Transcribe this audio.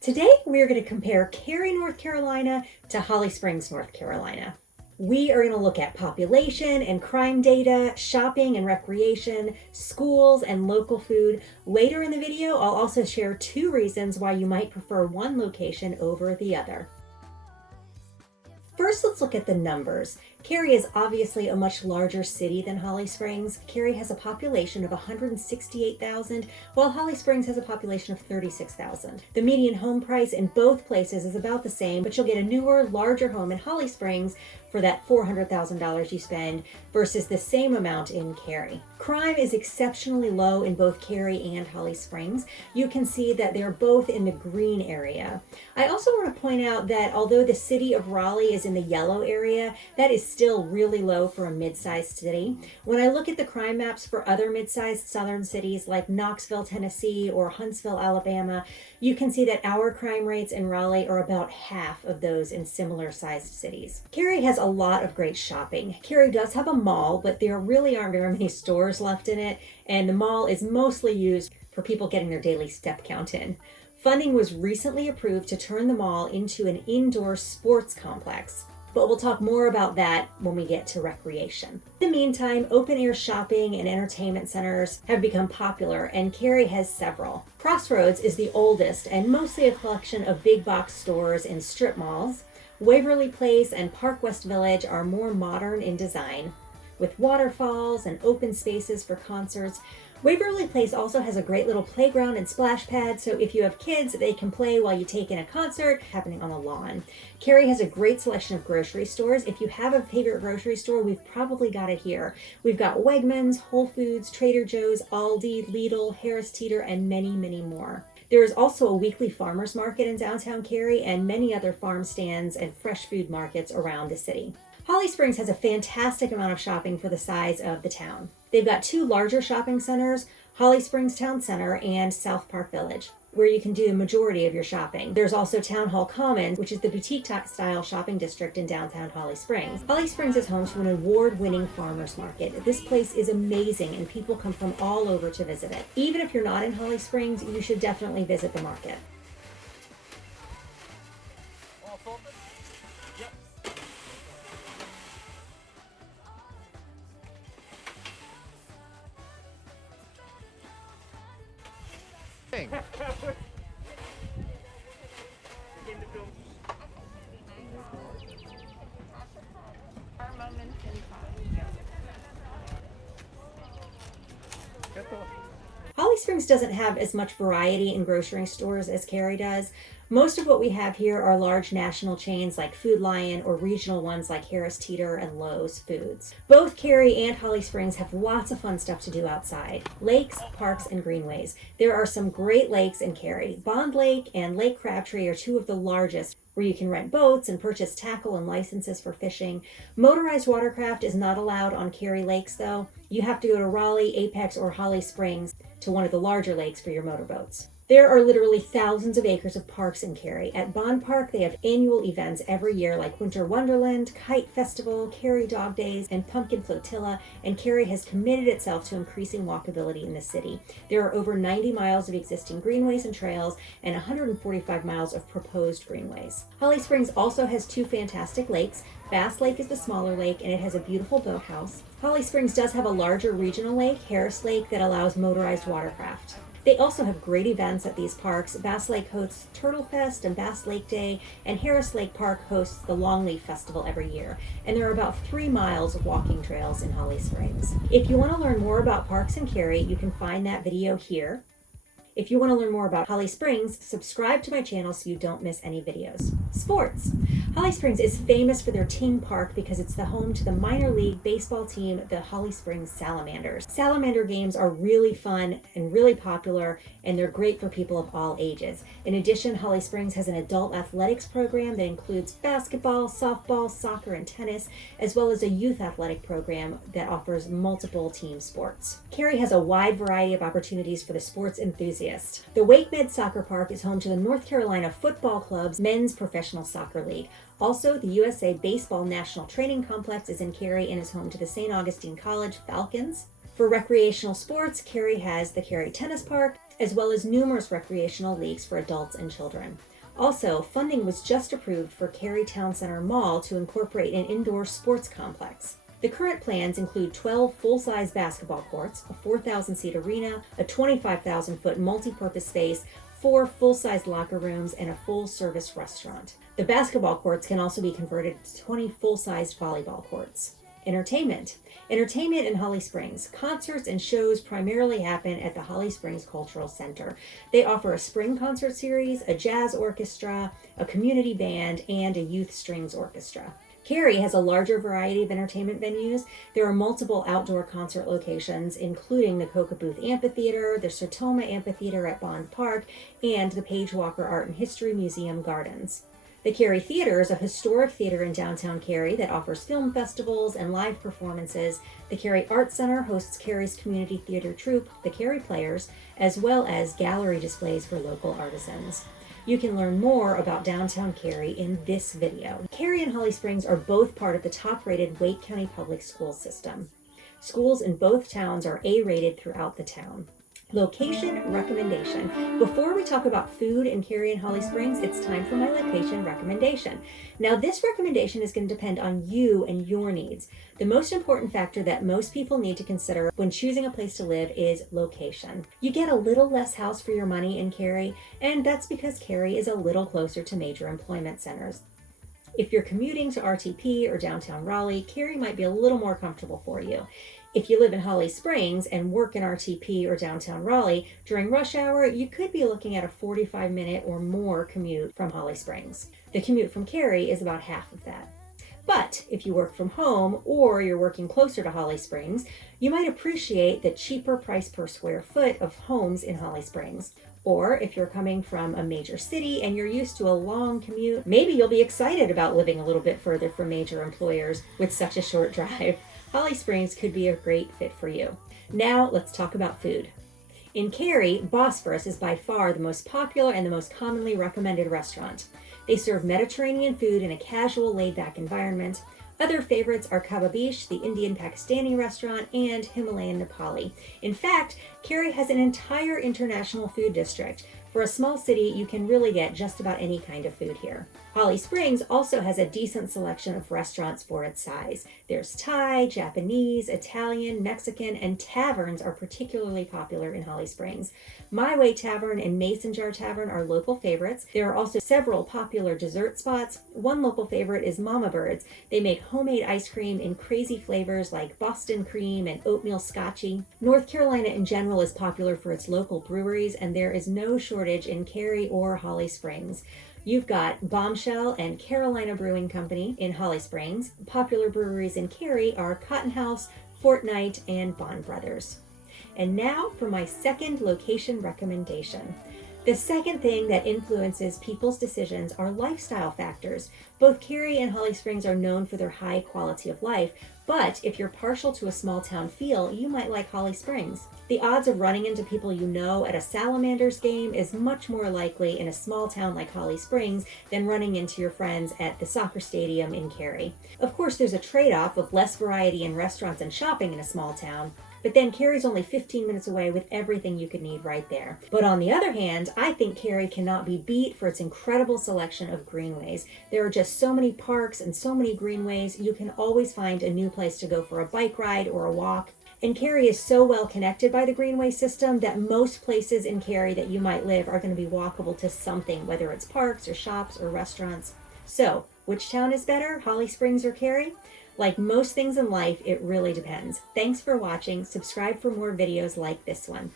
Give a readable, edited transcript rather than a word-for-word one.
Today, we are going to compare Cary, North Carolina to Holly Springs, North Carolina. We are going to look at population and crime data, shopping and recreation, schools and local food. Later in the video, I'll also share 2 reasons why you might prefer one location over the other. First, let's look at the numbers. Cary is obviously a much larger city than Holly Springs. Cary has a population of 168,000, while Holly Springs has a population of 36,000. The median home price in both places is about the same, but you'll get a newer, larger home in Holly Springs for that $400,000 you spend versus the same amount in Cary. Crime is exceptionally low in both Cary and Holly Springs. You can see that they're both in the green area. I also want to point out that although the city of Raleigh is in the yellow area, that is still really low for a mid-sized city. When I look at the crime maps for other mid-sized southern cities like Knoxville, Tennessee, or Huntsville, Alabama, you can see that our crime rates in Raleigh are about half of those in similar sized cities. Cary has a lot of great shopping. Cary does have a mall, but there really aren't very many stores left in it, and the mall is mostly used for people getting their daily step count in. Funding was recently approved to turn the mall into an indoor sports complex, but we'll talk more about that when we get to recreation. In the meantime, open-air shopping and entertainment centers have become popular, and Cary has several. Crossroads is the oldest and mostly a collection of big box stores and strip malls. Waverly Place and Park West Village are more modern in design, with waterfalls and open spaces for concerts. Waverly Place also has a great little playground and splash pad, so if you have kids, they can play while you take in a concert happening on the lawn. Cary has a great selection of grocery stores. If you have a favorite grocery store, we've probably got it here. We've got Wegmans, Whole Foods, Trader Joe's, Aldi, Lidl, Harris Teeter, and many, many more. There is also a weekly farmers market in downtown Cary and many other farm stands and fresh food markets around the city. Holly Springs has a fantastic amount of shopping for the size of the town. They've got 2 larger shopping centers, Holly Springs Town Center and South Park Village, where you can do the majority of your shopping. There's also Town Hall Commons, which is the boutique-style shopping district in downtown Holly Springs. Holly Springs is home to an award-winning farmers market. This place is amazing, and people come from all over to visit it. Even if you're not in Holly Springs, you should definitely visit the market. Holly Springs doesn't have as much variety in grocery stores as Cary does. Most of what we have here are large national chains like Food Lion or regional ones like Harris Teeter and Lowe's Foods. Both Cary and Holly Springs have lots of fun stuff to do outside. Lakes, parks, and greenways. There are some great lakes in Cary. Bond Lake and Lake Crabtree are 2 of the largest, where you can rent boats and purchase tackle and licenses for fishing. Motorized watercraft is not allowed on Cary lakes though. You have to go to Raleigh, Apex, or Holly Springs to one of the larger lakes for your motorboats. There are literally thousands of acres of parks in Cary. At Bond Park, they have annual events every year like Winter Wonderland, Kite Festival, Cary Dog Days, and Pumpkin Flotilla, and Cary has committed itself to increasing walkability in the city. There are over 90 miles of existing greenways and trails and 145 miles of proposed greenways. Holly Springs also has 2 fantastic lakes. Bass Lake is the smaller lake, and it has a beautiful boathouse. Holly Springs does have a larger regional lake, Harris Lake, that allows motorized watercraft. They also have great events at these parks. Bass Lake hosts Turtle Fest and Bass Lake Day, and Harris Lake Park hosts the Longleaf Festival every year. And there are about 3 miles of walking trails in Holly Springs. If you want to learn more about parks in Cary, you can find that video here. If you want to learn more about Holly Springs, subscribe to my channel so you don't miss any videos. Sports. Holly Springs is famous for their team park because it's the home to the minor league baseball team, the Holly Springs Salamanders. Salamander games are really fun and really popular, and they're great for people of all ages. In addition, Holly Springs has an adult athletics program that includes basketball, softball, soccer, and tennis, as well as a youth athletic program that offers multiple team sports. Cary has a wide variety of opportunities for the sports enthusiast. The Wake Med Soccer Park is home to the North Carolina Football Club's men's professional soccer league. Also, the USA Baseball National Training Complex is in Cary and is home to the St. Augustine College Falcons. For recreational sports, Cary has the Cary Tennis Park, as well as numerous recreational leagues for adults and children. Also, funding was just approved for Cary Town Center Mall to incorporate an indoor sports complex. The current plans include 12 full-size basketball courts, a 4,000-seat arena, a 25,000-foot multi-purpose space, 4 full-size locker rooms, and a full-service restaurant. The basketball courts can also be converted to 20 full-sized volleyball courts. Entertainment in Holly Springs. Concerts and shows primarily happen at the Holly Springs Cultural Center. They offer a spring concert series, a jazz orchestra, a community band, and a youth strings orchestra. Cary has a larger variety of entertainment venues. There are multiple outdoor concert locations, including the Booth Amphitheatre, the Sertoma Amphitheatre at Bond Park, and the Page Walker Art and History Museum Gardens. The Cary Theatre is a historic theater in downtown Cary that offers film festivals and live performances. The Cary Arts Center hosts Cary's community theater troupe, the Cary Players, as well as gallery displays for local artisans. You can learn more about downtown Cary in this video. Cary and Holly Springs are both part of the top-rated Wake County Public School system. Schools in both towns are A-rated throughout the town. Location recommendation. Before we talk about food in Cary and Holly Springs, it's time for my location recommendation. Now, this recommendation is going to depend on you and your needs. The most important factor that most people need to consider when choosing a place to live is location. You get a little less house for your money in Cary, and that's because Cary is a little closer to major employment centers. If you're commuting to RTP or downtown Raleigh, Cary might be a little more comfortable for you. If you live in Holly Springs and work in RTP or downtown Raleigh, during rush hour, you could be looking at a 45-minute or more commute from Holly Springs. The commute from Cary is about half of that. But if you work from home or you're working closer to Holly Springs, you might appreciate the cheaper price per square foot of homes in Holly Springs. Or if you're coming from a major city and you're used to a long commute, maybe you'll be excited about living a little bit further from major employers with such a short drive. Holly Springs could be a great fit for you. Now let's talk about food. In Cary, Bosphorus is by far the most popular and the most commonly recommended restaurant. They serve Mediterranean food in a casual, laid-back environment. Other favorites are Kababish, the Indian Pakistani restaurant, and Himalayan Nepali. In fact, Cary has an entire international food district. For a small city, you can really get just about any kind of food here. Holly Springs also has a decent selection of restaurants for its size. There's Thai, Japanese, Italian, Mexican, and taverns are particularly popular in Holly Springs. My Way Tavern and Mason Jar Tavern are local favorites. There are also several popular dessert spots. One local favorite is Mama Bird's. They make homemade ice cream in crazy flavors like Boston cream and oatmeal scotchy. North Carolina in general is popular for its local breweries, and there is no shortage in Cary or Holly Springs. You've got Bombshell and Carolina Brewing Company in Holly Springs. Popular breweries in Cary are Cotton House, Fortnight, and Bond Brothers. And now for my second location recommendation. The second thing that influences people's decisions are lifestyle factors. Both Cary and Holly Springs are known for their high quality of life, but if you're partial to a small town feel, you might like Holly Springs. The odds of running into people you know at a Salamanders game is much more likely in a small town like Holly Springs than running into your friends at the soccer stadium in Cary. Of course, there's a trade-off of less variety in restaurants and shopping in a small town, but then Cary's only 15 minutes away with everything you could need right there. But on the other hand, I think Cary cannot be beat for its incredible selection of greenways. There are just so many parks and so many greenways, you can always find a new place to go for a bike ride or a walk. And Cary is so well connected by the Greenway system that most places in Cary that you might live are going to be walkable to something, whether it's parks or shops or restaurants. So, which town is better, Holly Springs or Cary? Like most things in life, it really depends. Thanks for watching. Subscribe for more videos like this one.